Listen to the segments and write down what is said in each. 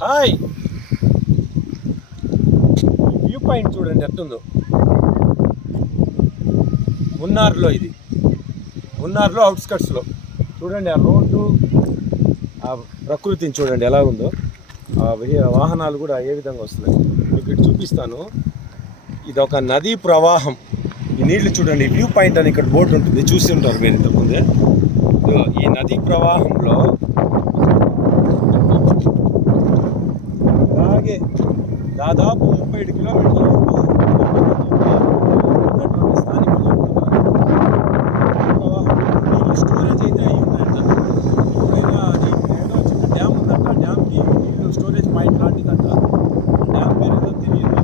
Hi, view point చూడండి ఎట్టుందో. మున్నార్లో, ఇది మున్నార్లో అవుట్స్కట్స్లో చూడండి. ఆ రోడ్డు, ఆ ప్రకృతిని చూడండి ఎలా ఉందో. ఆ వాహనాలు కూడా ఏ విధంగా వస్తున్నాయి మీకు ఇటు చూపిస్తాను. ఇది ఒక నదీ ప్రవాహం. ఈ నీళ్లు చూడండి. వ్యూ పాయింట్ అని ఇక్కడ బోర్డు ఉంటుంది, చూసి ఉంటారు మీరు ఇంతకుముందే. ఈ నదీ ప్రవాహంలో అలాగే దాదాపు 37 కిలోమీటర్ల వరకు ఉన్నటువంటి స్థానికులు నీళ్ళు స్టోరేజ్ అయితే అయ్యి ఉన్నాయంట. ఎప్పుడైనా అది ఏదో చిన్న డ్యామ్ ఉందంట, డ్యామ్కి నీళ్ళు స్టోరేజ్ పాయింట్ లాంటిదంట. డ్యామ్ పేరు ఏదో తెలియదు.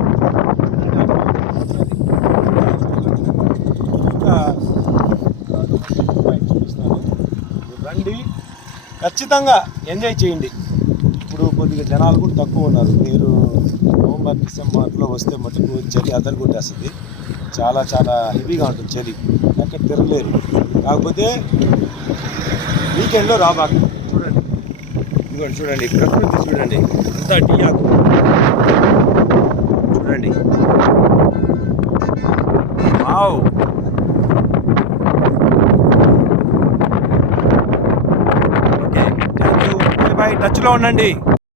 ఇంకా పాయింట్ చూపిస్తాను, రండి, ఖచ్చితంగా ఎంజాయ్ చేయండి. ఇప్పుడు కొద్దిగా జనాలు కూడా తక్కువ ఉన్నారు. మీరు నవంబర్ డిసెంబర్లో వస్తే మటుకు చలి అదరు కొట్టేస్తుంది. చాలా చాలా హెవీగా ఉంటుంది చలి, ఎక్కడ తిరగలేరు. కాకపోతే వీకెండ్లో రాబాక. చూడండి, ఇదిగోండి చూడండి, ప్రకృతి చూడండి, అంతా టీ ఆకు చూడండి. Wow, okay, thank you, bye bye, టచ్లో ఉండండి.